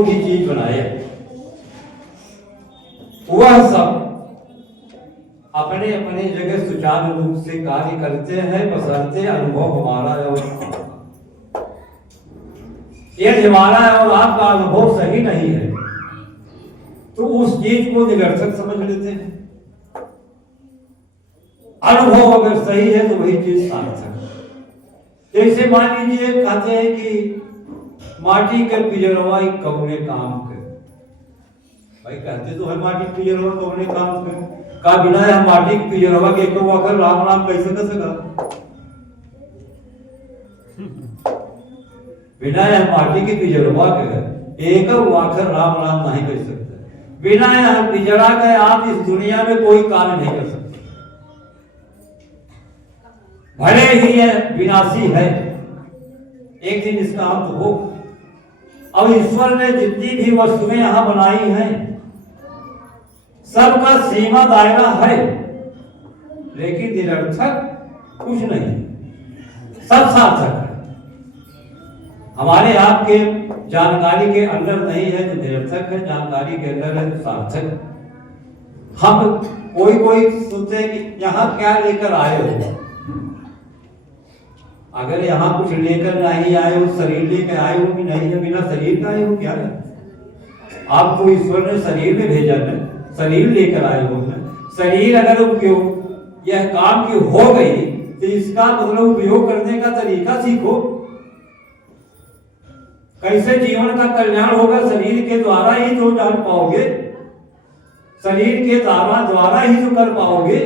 जो भी चीज बनाए वह सब अपने अपने जगह सुचारू रूप से कार्य करते हैं, बशर्ते अनुभव हमारा और यदि हमारा और आपका अनुभव सही नहीं है तो उस चीज को निरर्थक समझ लेते हैं। अनुभव अगर सही है तो वही चीज सार्थक है। जैसे मान लीजिए कहते हैं कि माटी के पिजरवा कौने काम कर, भाई कहते तो है माटी के पिजरवा कौने काम कर, का बिना यह माटी के पिजरवा के एको वाकर राम राम कैसे कर सका? बिना यह माटी के पिजरवा के एक वाकर राम राम नहीं कर सकते। बिना यह पिजरा के आप इस दुनिया में कोई काम नहीं कर सकते। भले ही यह विनाशी है, एक दिन इसका अंत हो। अब ईश्वर ने जितनी भी वस्तुएं यहां बनाई हैं सबका सीमा दायरा है, लेकिन निरर्थक कुछ नहीं, सब सार्थक है। हमारे आपके जानकारी के अंदर नहीं है तो निरर्थक है, जानकारी के अंदर है तो सार्थक है। हम कोई सुनते हैं कि यहाँ क्या लेकर आए हो, अगर यहाँ कुछ लेकर नहीं आए हो, शरीर लेकर आए हो कि नहीं है, बिना शरीर का आए हो क्या है? आपको ईश्वर ने शरीर में भेजा है, शरीर लेकर आए हो ना। शरीर अगर उपयोग यह काम की हो गई तो इसका मतलब उपयोग करने का तरीका सीखो। कैसे जीवन का कल्याण होगा, शरीर के द्वारा ही तो जान पाओगे, शरीर के द्वारा ही तो कर पाओगे।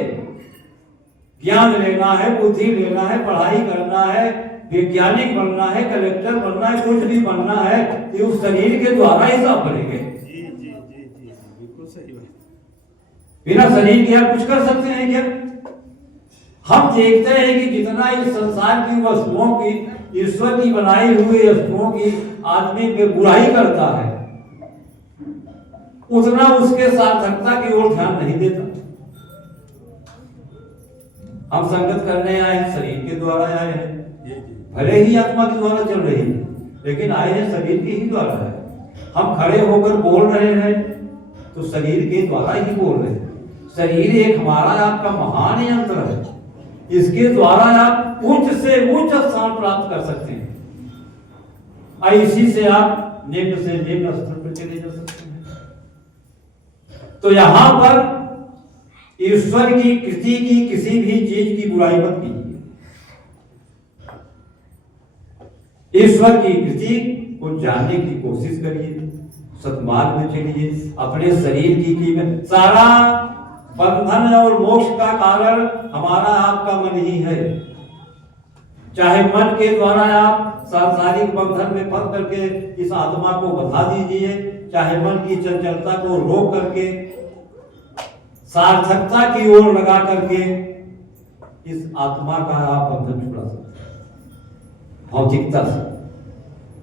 ज्ञान लेना है, बुद्धि लेना है, पढ़ाई करना है, वैज्ञानिक बनना है, कलेक्टर बनना है, कुछ भी बनना है तो उस शरीर के द्वारा ही सब बनेंगे। बिल्कुल सही बात। बिना शरीर के आप कुछ कर सकते हैं क्या? हम देखते हैं कि जितना इस संसार की वस्तुओं की, ईश्वर की बनाई हुई वस्तुओं की आदमी पे बुराई करता है, उतना उसके सार्थकता की ओर ध्यान नहीं देता। हम संगत करने आए हैं, शरीर के द्वारा आए हैं, भले ही आत्मा के द्वारा चल रही है, लेकिन आए हैं शरीर के ही द्वारा है। हम खड़े होकर बोल रहे हैं तो शरीर के द्वारा ही बोल रहे हैं। शरीर एक हमारा आपका महान यंत्र है, इसके द्वारा आप उच्च से उच्च स्थान प्राप्त कर सकते हैं, और इसी से आप निम्न से निम्न स्तर पर चले जा सकते हैं। तो यहां पर ईश्वर की कृति की किसी भी चीज की बुराई मत कीजिए। ईश्वर की कृति को जानने की कोशिश करिए, सत्मार्ग में चलिए। अपने शरीर की कीमत, सारा बंधन और मोक्ष का कारण हमारा आपका मन ही है। चाहे मन के द्वारा आप सांसारिक बंधन में फंस करके इस आत्मा को बधा दीजिए, चाहे मन की चंचलता को रोक करके सार्थकता की ओर लगा करके इस आत्मा का आप बंधन छुड़ा सकते हैं भौतिकता से।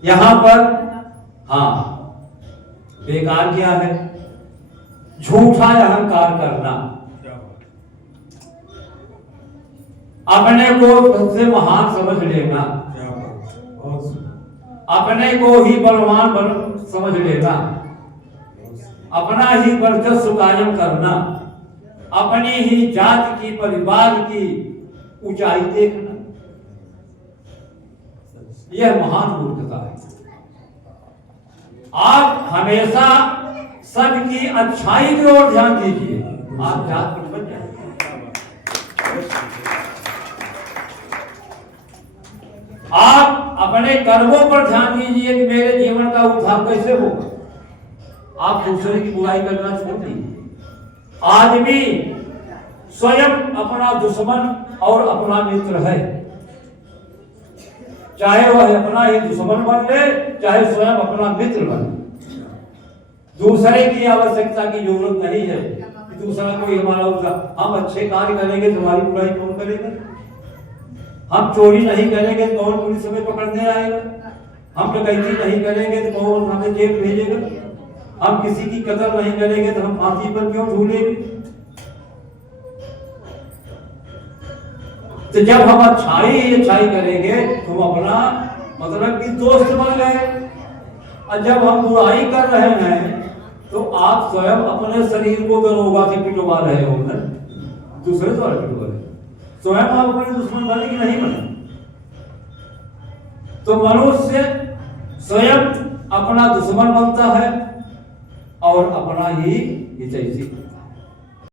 यहां पर हाँ, बेकार क्या है? झूठा अहंकार करना, अपने को सबसे महान समझ लेना, अपने को ही बलवान समझ लेना, अपना ही वर्चस्व कायम करना, अपनी ही जात की, परिवार की ऊंचाई देखना, यह महान मूर्खता है। आप हमेशा सबकी अच्छाई की ओर ध्यान दीजिए, आप जात पर बच जाएंगे। आप अपने कर्मों पर ध्यान दीजिए कि मेरे जीवन का उद्धार कैसे होगा। आप दूसरे की बुराई करना छोड़ दीजिए। आदमी स्वयं अपना दुश्मन और अपना मित्र है, चाहे वह अपना ही दुश्मन बन ले, चाहे स्वयं अपना मित्र बन। दूसरे की आवश्यकता की जरूरत नहीं है कि दूसरा कोई हमारा उद्धार। हम अच्छे कार्य करेंगे तो हमारी बुराई कौन करेगा? हम चोरी नहीं करेंगे तो कौन पुलिस हमें पकड़ने आएगा? हम डकैती नहीं करेंगे तो कौन हमें जेल भेजेगा? हम किसी की कत्ल नहीं करेंगे तो हम फांसी पर क्यों झूलेंगे? तो जब हम अच्छाई करेंगे तो हम अपना मतलब कि दोस्त बन गए। और जब हम बुराई कर रहे हैं तो आप स्वयं अपने शरीर को दरोगा से पिटवा रहे हो ना, दूसरे द्वारा पिटवा रहे हो। स्वयं आप अपने दुश्मन बने कि नहीं बने? तो मनुष्य स्वयं अपना दुश्मन बनता है और अपना ही हितैषी।